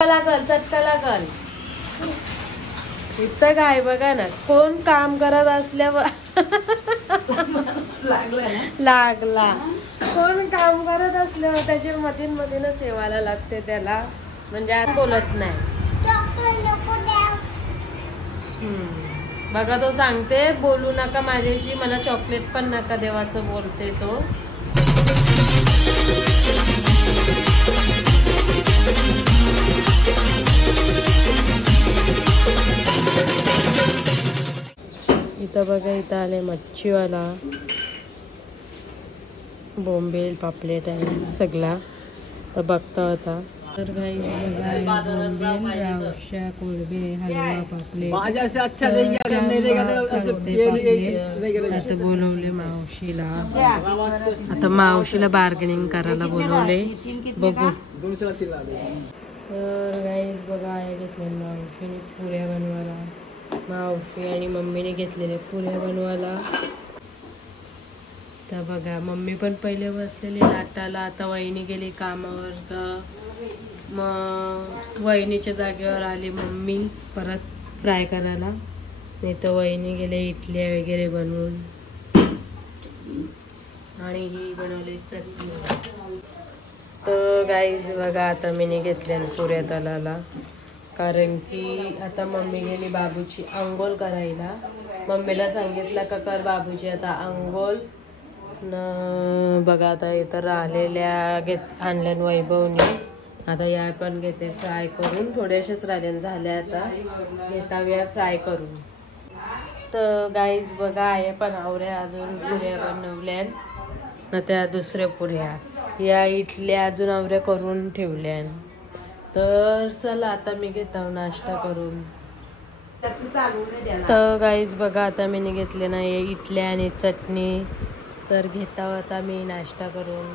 लागल चटका लागल. इथं काय बघा ना, कोण काम करत असल्यावर लागला. कोण काम करत असल्यावर त्याची मधीनच येवायला लागते त्याला, म्हणजे आज बोलत नाही. बघा तो सांगते बोलू नका माझ्याशी, मला चॉकलेट पण नका देवा असं बोलते तो. इथं बघा, इथं आले मच्छीवाला. बोंबील पापलेट आहे सगळा तर बघता होता. तर गाईस बघा, बोंबील, रावशा, कोळबे, हलवा, पापलेट. आता बोलवले मावशीला. आता मावशीला बार्गेनिंग करायला बोलवले, बघू. तर गाईस बघा, आहे घेतले मावशीने पुऱ्या बनवायला. मावशी आणि मम्मीने घेतलेले पुऱ्या बनवायला. तर बघा, मम्मी पण पहिले बसलेली लाटाला. आता वहिनी गेली कामावर, तर मग वहिनीच्या जागेवर आली मम्मी परत फ्राय करायला. नाही तर वहिनी गेले इडल्या वगैरे बनवून, आणि ही बनवली चटणी. तर गाईज बघा, आता मीने घेतल्या पुऱ्या तलाला, कारण की आता मम्मी गेली बाबूची अंघोळ करायला. मम्मीला सांगितलं का कर बाबूची आता अंघोळ न. बघा आता इथं राहिलेल्या आणल्या वैभवने. आता या पण घेते फ्राय करून, थोड्याशाच राहिल्या झाल्या, आता घेताव्या फ्राय करून. तर गाईज बघा, आहे पण आवऱ्या अजून पुऱ्या बनवल्या ना, त्या दुसऱ्या पुऱ्या या इडल्या अजून आवऱ्या करून ठेवल्या. तर चला आता मी घेता नाश्ता करून. तर गाईज बघा, आता मी घेतले ना इडल्या आणि चटणी. तर घेता आता मी नाश्ता करून.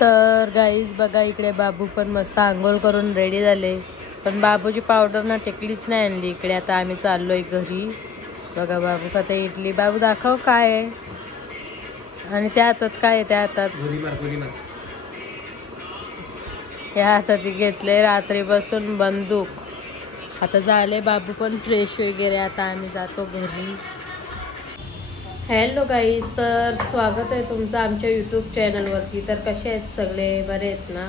तर गाईज बघा, इकडे बाबू पण मस्त आंघोळ करून रेडी झाले, पण बाबूची पावडर ना टेकलीच नाही आणली इकडे. आता आम्ही चाललोय घरी. बघा बाबू खाता इडली. बाबू दाखव काय आहे, आणि त्या हातात काय आहे, त्या हातात या हाताची घेतले रात्रीपासून बंदूक. आता झाले बाबू पण फ्रेश वगैरे, आता आम्ही जातो घरी. हॅलो गाईज, तर स्वागत आहे तुमचं आमच्या यूट्यूब चॅनलवरती. तर कसे आहेत सगळे, बरे आहेत ना?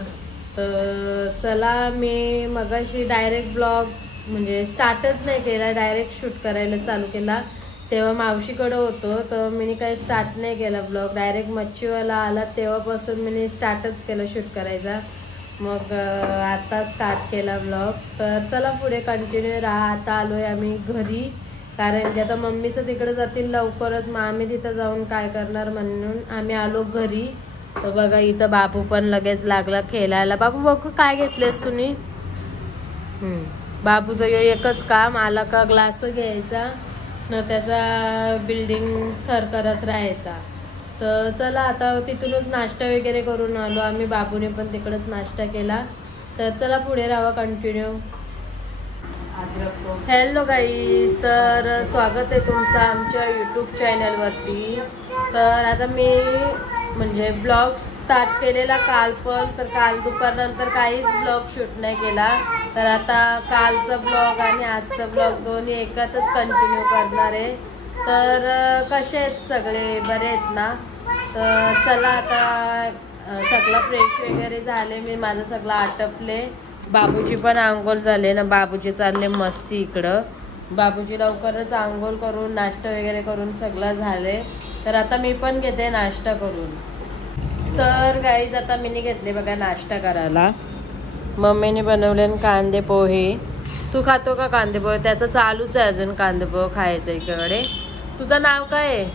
तर चला, मी मगाशी डायरेक्ट ब्लॉग म्हणजे स्टार्टच नाही केला, डायरेक्ट शूट करायला चालू केला. तेव्हा मावशीकडं होतो, तर मी काही स्टार्ट नाही केला ब्लॉग. डायरेक्ट मच्छीवाला आला तेव्हापासून मी स्टार्टच केलं शूट करायचा. मग आता स्टार्ट केला ब्लॉग. तर चला पुढे कंटिन्यू राहा. आता आलोय आम्ही घरी, कारण की आता मम्मीचं तिकडे जातील लवकरच, मग आम्ही तिथं जाऊन काय करणार म्हणून आम्ही आलो घरी. तर बघा, इथं बाबू पण लगेच लागला खेळायला. बाबू बघू काय घेतलेस तुम्ही? बाबूचं एकच काम, आला का ग्लास घ्यायचा न त्याचा बिल्डिंग थर करत राहायचा. तर चला, आता तिथूनच नाश्ता वगैरे करून आलो आम्ही. बाबूने पण तिकडंच नाश्ता केला. तर चला पुढे राहा कंटिन्यू. हॅलो गाईज, तर स्वागत आहे तुमचं आमच्या यूट्यूब चॅनलवरती. तर आता मी म्हणजे ब्लॉग स्टार्ट केलेला काल पण, तर काल दुपारनंतर काहीच ब्लॉग शूट नाही केला. तर आता कालचा ब्लॉग आणि आजचा ब्लॉग दोन्ही एकत्रच कंटिन्यू करणार आहे. तर कसे आहेत सगळे, बरे आहेत ना? तर चला, आता सगळं फ्रेश वगैरे झाले, मी माझं सगळं आटपले. बाबूची पण आंघोळ झाले ना, बाबूची चालले मस्ती इकडं. बाबूची लवकरच आंघोळ करून नाश्ता वगैरे करून सगळं झाले. तर आता मी पण घेते नाश्ता करून. तर गाईज आता मी घेतले बघा नाश्ता करायला. मम्मीने बनवले कांदे पोहे. तू खातो का कांदे पोहे? त्याचं चालूच आहे अजून कांदे पोहे खायचं इकडे. तुझं नाव काय आहे?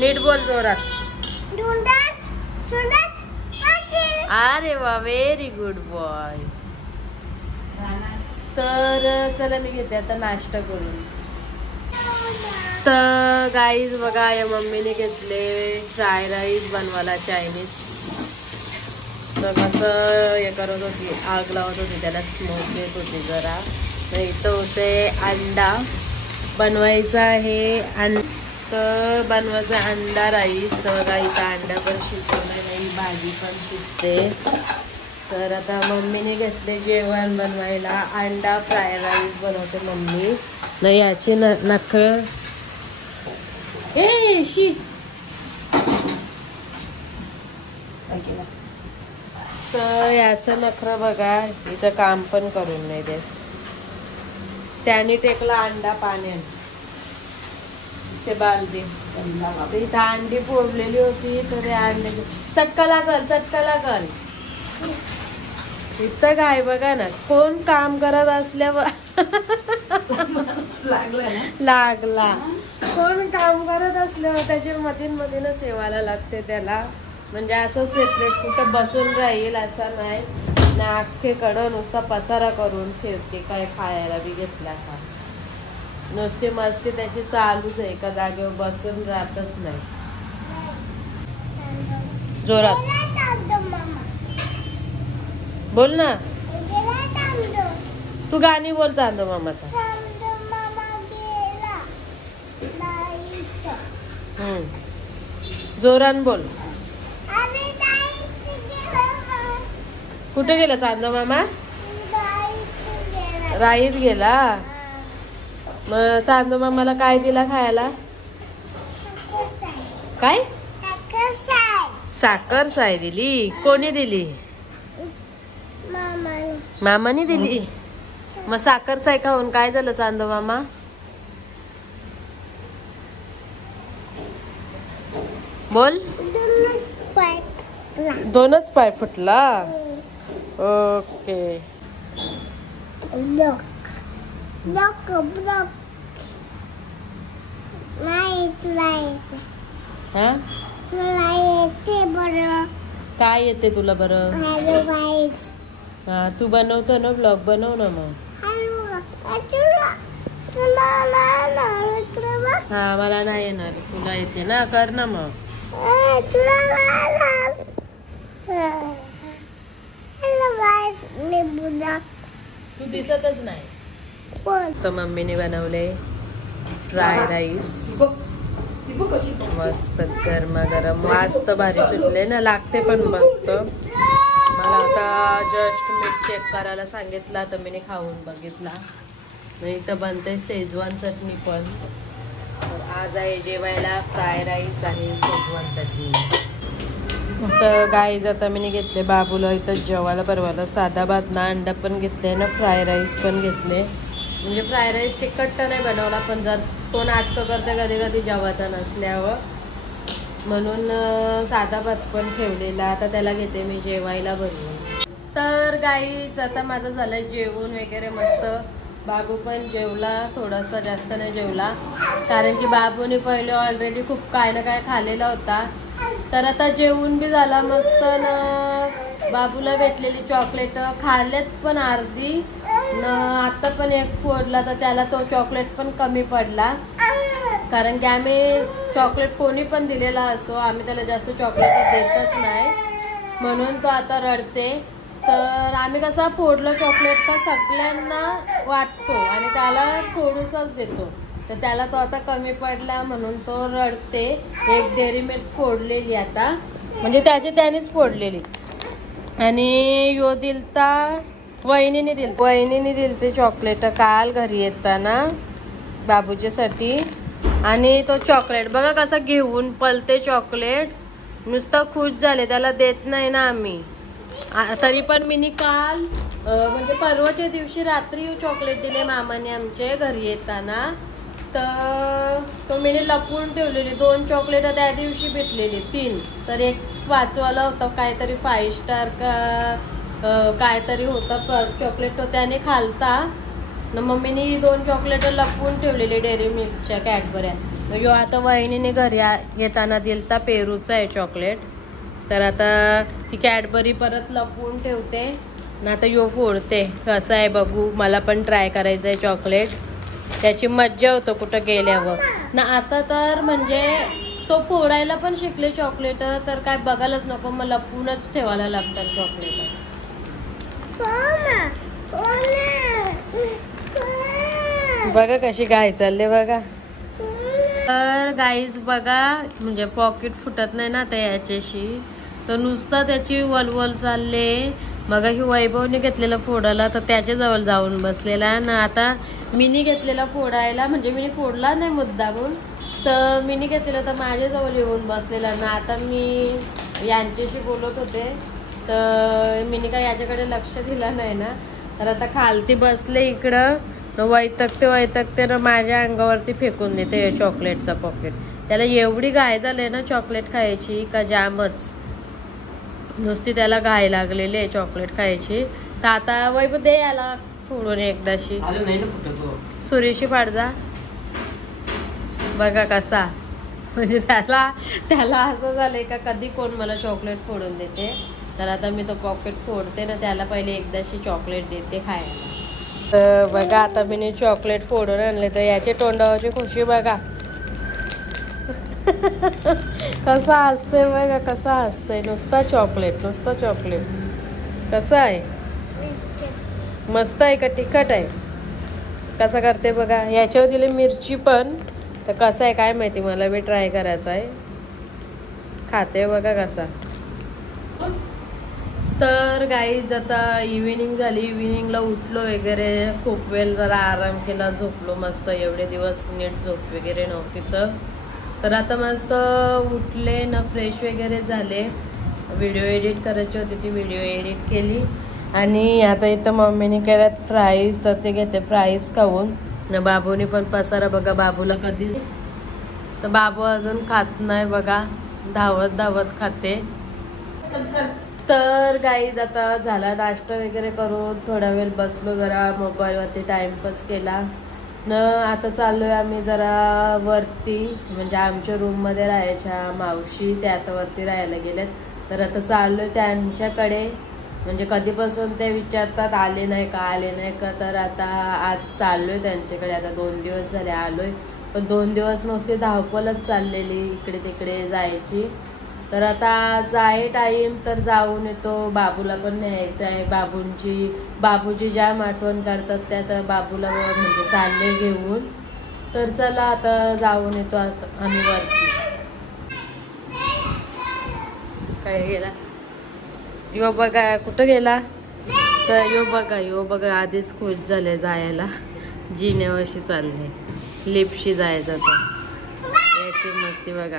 नीट बोल जोरात. अरे वा, व्हेरी गुड बॉय. तर चला मी घेते आता नाश्ता करून. तर गाईज बघा, या मम्मीने घेतले फ्राय राईस बनवायला, चायनीज. तर कसं हे करत होती, आग लावत होती, त्याला स्मोक येत होती जरा. तर इथं होते अंडा बनवायचा आहे. तर बनवायचा अंडा राईस. तर बघा इथं अंडा पण शिजवलाय, ही भाजी पण शिजते. तर आता मम्मीने घेतले जेवण बनवायला. अंडा फ्राय राईस बनवते मम्मी. नाही याची नख ए शी. तर याचं नखरं बघा, हिचं काम पण करून नाही देत. त्याने टेकला अंडा पाण्यात ते बालदी. इथं अंडी फोडलेली होती तर ते अंडे चटका लागल. इथं काय बघा ना, कोण काम करत असल्यावर लागला. कोण काम करत असल्यावर त्याच्या मधीनच येवायला लागते त्याला. म्हणजे असं सेपरेट कुठं बसून राहील असं नाही ना. अख्खेकडं नुसता पसारा करून ठेवते. काय खायला बी घेतला का नुसती मस्ती त्याची चालूच आहे. एका जागेवर बसून राहतच नाही. जोरात बोल ना तू. गाणी बोल चांदो मामाचा. जोरान बोल. कुठे गेला चांदो मामा? राईत गेला. मग चांदो मामाला काय दिला खायला? काय? साखर साय दिली. कोणी दिली? मामाने दिली. मग साखर साय खाऊन काय झालं चांदो मामा? बोल. दोनच पाय फुटला. ओके. काय येते तुला बरं? हा तू बनवतो ना ब्लॉग, बनव ना मग. हा मला नाही येणार, तुला येते ना, कर ना मग. तू दिसतच नाही. तर मम्मीने बनवले फ्राय राईस. मस्त गरमागरम. मस्त भारी सुटले ना, लागते पण मस्त. मला आता जस्ट मीठ चेक करायला सांगितला तर मी खाऊन बघितला. नाही तर बनते शेजवान चटणी पण. तर आज आहे जेवायला फ्राय राईस आणि शेजवान चटणी. तर गाईज आता मी घेतले बाबूला इथं जेवायला परवाला. साधा भात ना अंडा पण घेतले ना, फ्राय राईस पण घेतले. म्हणजे फ्राय राईस तिखट नाही बनवला, पण जर तो नाटकं करते कधी कधी जेवायचा नसल्यावर, म्हणून साधा भात पण ठेवलेला. आता त्याला घेते मी जेवायला बनवून. तर गाईज आता माझं झालंय जेवण वगैरे मस्त. बाबू पण जेवला, थोडासा जास्त नाही जेवला, कारण की बाबूने पहिले ऑलरेडी खूप काय ना काय खाल्लेला होता. तर आता जेवून बी झाला मस्त ना. बाबूला भेटलेली चॉकलेट खाल्लेत पण अर्धी न, आता पण एक फोडला तर त्याला तो चॉकलेट पण कमी पडला. कारण की आम्ही चॉकलेट कोणी पण दिलेला असो, आम्ही त्याला जास्त चॉकलेट देतच नाही, म्हणून तो आता रडते. तर आम्ही कसा फोडलं चॉकलेट तर सगळ्यांना वाटतो आणि त्याला थोडंसंच देतो. तर त्याला तो आता कमी पडला म्हणून तो रडते. एक डेअरी मिल्क फोडलेली आता, म्हणजे त्यानेच फोडलेली. आणि यो दिलता वहिनीने दिलते चॉकलेट काल घरी येताना बाबूच्यासाठी. आणि तो चॉकलेट बघा कसा घेऊन पलते चॉकलेट. नुसतं खुश झाले, त्याला देत नाही ना आम्ही. तरी पण मी काल म्हणजे परवाच्या दिवशी रात्री चॉकलेट दिले मामाने आमचे घरी येताना. तर तो मी लपवून ठेवलेली. 2 चॉकलेट त्या दिवशी भेटलेली, 3. तर एक वाचवाला होता काहीतरी 5 स्टार का काहीतरी होता चॉकलेट, तो त्याने खालता ना. मम्मीने 2 चॉकलेट लपवून ठेवलेले डेअरी मिल्कच्या कॅडबऱ्या. यो आता वहिनीने घरी येताना दिलता पेरूचा आहे चॉकलेट. तर आता ती कॅडबरी परत लपवून ठेवते ना. आता यो फोडते कसं आहे बघू. मला पण ट्राय करायचं आहे चॉकलेट, त्याची मज्जा होतं कुठं गेल्यावर ना. आता तर म्हणजे तो फोडायला पण शिकले चॉकलेट, तर काय बघायलाच नको, मग लपवूनच ठेवायला लागतात चॉकलेट. बघा कशी गाय चालले बघा. तर गाईज बघा म्हणजे पॉकेट फुटत नाही ना त्या याच्याशी, तर नुसतं त्याची वलवल चालले. मग ही वैभवने घेतलेला फोडायला तर त्याच्याजवळ जाऊन बसलेला ना. आता मीनी घेतलेला फोडायला म्हणजे मीनी फोडला नाही मुद्दामून, तर मीनी घेतलेलं तर माझ्याजवळ येऊन बसलेला ना. आता मी यांच्याशी बोलत होते तर मीनी काय याच्याकडे लक्ष दिलं नाही ना. तर आता खालती बसले इकडं, वैतकते ना माझ्या अंगावरती फेकून देते चॉकलेटचा पॉकेट. त्याला एवढी घाय झाली ना चॉकलेट खायची का जामच, नुसती त्याला घाय लागलेली आहे चॉकलेट खायची. तर आता वैभव दे याला फोडून एकदाशी. सुरेशी पाडजा बघा कसा, म्हणजे त्याला असं झालंय का कधी कोण मला चॉकलेट फोडून देते. तर आता मी तो पॉकेट फोडते ना, त्याला पहिले एकदाशी चॉकलेट देते खायला. तर बघा आता मी चॉकलेट फोडून आणले तर याचे तोंडावरची खुशी बघा कसा हसतोय बघा, कसा हसतोय. नुसता चॉकलेट नुसता चॉकलेट. कसा आहे, मस्त आहे का तिखट आहे, कसा करते बघा. याच्यावर दिली मिरची पण, तर कसं आहे काय माहिती, मला बी ट्राय करायचं आहे. खाते बघा कसा. तर गाईज आता इव्हिनिंग झाली, इव्हिनिंगला उठलो वगैरे, खूप वेळ जरा आराम केला, झोपलो मस्त. एवढे दिवस नीट झोप वगैरे नव्हती तर आता मस्त उठले ना, फ्रेश वगैरे झाले. व्हिडिओ एडिट करायची होती ती व्हिडिओ एडिट केली. आणि आता इथं मम्मीने केल्यात फ्राईज, तर ते घेते फ्राईज खाऊन ना. बाबूने पण पसारा बघा, बाबूला कधी तर बाबू अजून खात नाही बघा, धावत धावत खाते. तर गाईज आता झाला नाश्ता वगैरे करून थोडा वेळ बसलो, जरा मोबाईलवरती टाइमपास केला न. आता चाललोय आम्ही जरा वरती, म्हणजे आमच्या रूममध्ये राहायच्या मावशी त्या आता वरती राहायला गेलेत. तर आता चाललोय त्यांच्याकडे, म्हणजे कधीपासून ते विचारतात आले नाही का आले नाही का. तर आता आज चाललोय त्यांच्याकडे. आता 2 दिवस झाले आलोय, पण 2 दिवस नुसती धावपलच चाललेली इकडे तिकडे जायची. तर आता जाय टाईम तर जाऊन येतो. बाबूला पण न्यायचं आहे. बाबूजी ज्या आठवण काढतात त्या तर बाबूला म्हणजे चालले घेऊन. तर चला आता जाऊन येतो आता आम्ही वरती. काय गेला यो बघा, कुठं गेला तर यो बघा आधीच खुश झाले जायला. जिन्यावशी चालले, लिफ्टशी जायचं तर याची मस्ती बघा.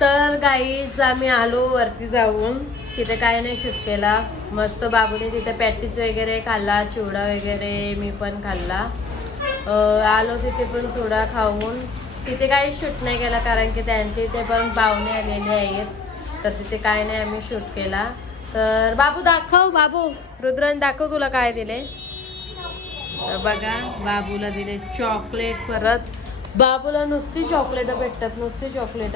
तर गाईज आम्ही आलो वरती जाऊन, तिथे काय नाही शूट केला. मस्त बाबूने तिथे पॅटीज वगैरे खाल्ला, चिवडा वगैरे मी पण खाल्ला. आलो तिथे पण थोडा खाऊन. तिथे काही शूट नाही केला कारण की त्यांचे इथे पण पाहुणे आलेले आहेत, तर तिथे काय नाही आम्ही शूट केला. तर बाबू दाखव, बाबू रुद्राने दाखव तुला काय दिले. तर बघा बाबूला दिले चॉकलेट. परत बाबूला नुसती चॉकलेटं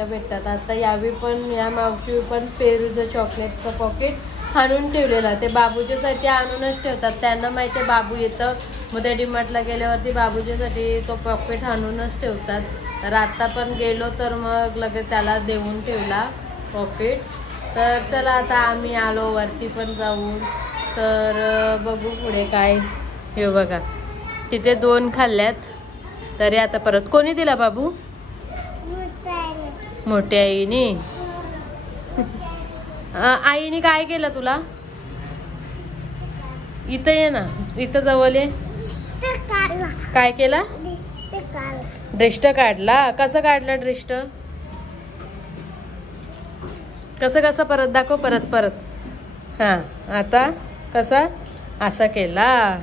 भेटतात. आता यावी पण या मावशी पण पेरूचं चॉकलेटचं पॉकेट आणून ठेवलेलं, ते बाबूच्यासाठी आणूनच ठेवतात. त्यांना माहिती आहे बाबू येतं, मग त्या डीमार्टला गेल्यावरती बाबूच्यासाठी तो पॉकेट आणूनच ठेवतात. तर आता पण गेलो तर मग लगेच त्याला देऊन ठेवला पॉकेट. तर चला आता आम्ही आलो वरती पण जाऊन, तर बघू पुढे काय. हे बघा तिथे 2 खाल्ल्यात, तरी आता परत कोणी दिला बाबू, मोठ्या आईने. आईने काय केलं तुला, इथं ये ना, इथं जवळ ये. काय केला, दृष्ट काढला. कसं काढला दृष्ट, कसं परत दाखव, परत. हां आता कसा, असा केला.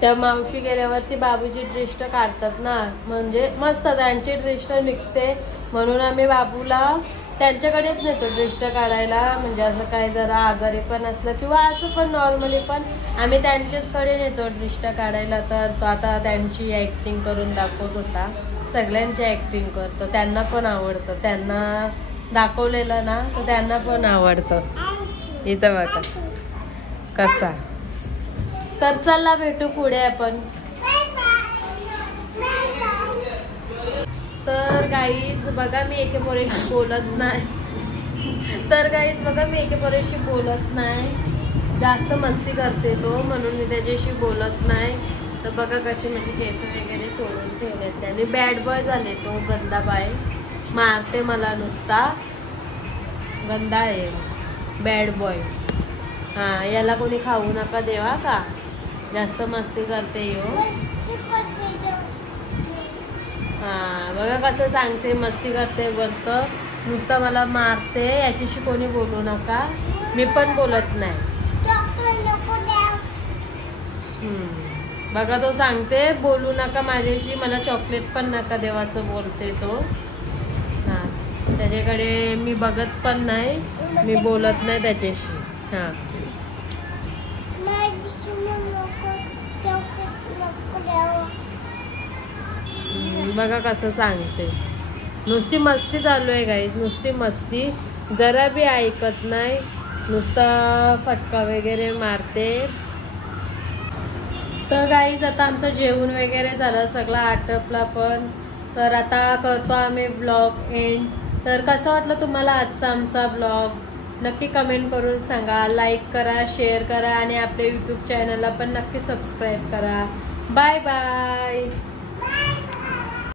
त्या मावशी गेल्यावरती बाबूची दृष्ट काढतात ना, म्हणजे मस्त त्यांची दृष्ट निघते. म्हणून आम्ही बाबूला त्यांच्याकडेच नेतो दृष्ट काढायला. म्हणजे असं काय जरा आजारी पण असलं किंवा असं पण नॉर्मली पण आम्ही त्यांच्याचकडे नेतो दृष्ट काढायला. तर तो आता त्यांची ॲक्टिंग करून दाखवत होता, सगळ्यांची ॲक्टिंग करतो. त्यांना पण आवडतं, त्यांना दाखवलेलं ना तर त्यांना पण आवडतं. इथं बघा कसा. तर चला भेटू पुढे आपण. तर गाईज बघा मी एके पोरीशी बोलत नाही, जास्त मस्ती करते तो, म्हणून मी त्याच्याशी बोलत नाही. तर बघा कशी म्हणजे केस वगैरे सोडून ठेवलेत त्याने. बॅड बॉय झाले तो, गंदा बाय, मारते मला नुसता, गंदा आहे, बॅड बॉय. हां, याला कोणी खाऊ नका देवा का, जास्त मस्ती करते यो. हां बघा कसं सांगते, मस्ती करते बोलतं, नुसतं मला मारते. याच्याशी कोणी बोलू नका, मी पण बोलत नाही. बघा तो सांगते बोलू नका माझ्याशी, मला चॉकलेट पण नका देवा असं बोलते तो. हां, त्याच्याकडे मी बघत पण नाही, मी बोलत नाही त्याच्याशी. हां बघा कसं सांगते, नुसती मस्ती चालू आहे गाईज, नुसती मस्ती, जरा बी ऐकत नाही, नुसता फटका वगैरे मारते. तर गाईज आता आमचं जेवण वगैरे झालं, सगळं आटपला पण. तर आता करतो आम्ही ब्लॉग एंड. तर कसं वाटलं तुम्हाला आजचा आमचा ब्लॉग, नक्की कमेंट करून सांगा. लाईक करा, शेअर करा आणि आपल्या यूट्यूब चॅनलला पण नक्की सबस्क्राईब करा. Bye bye.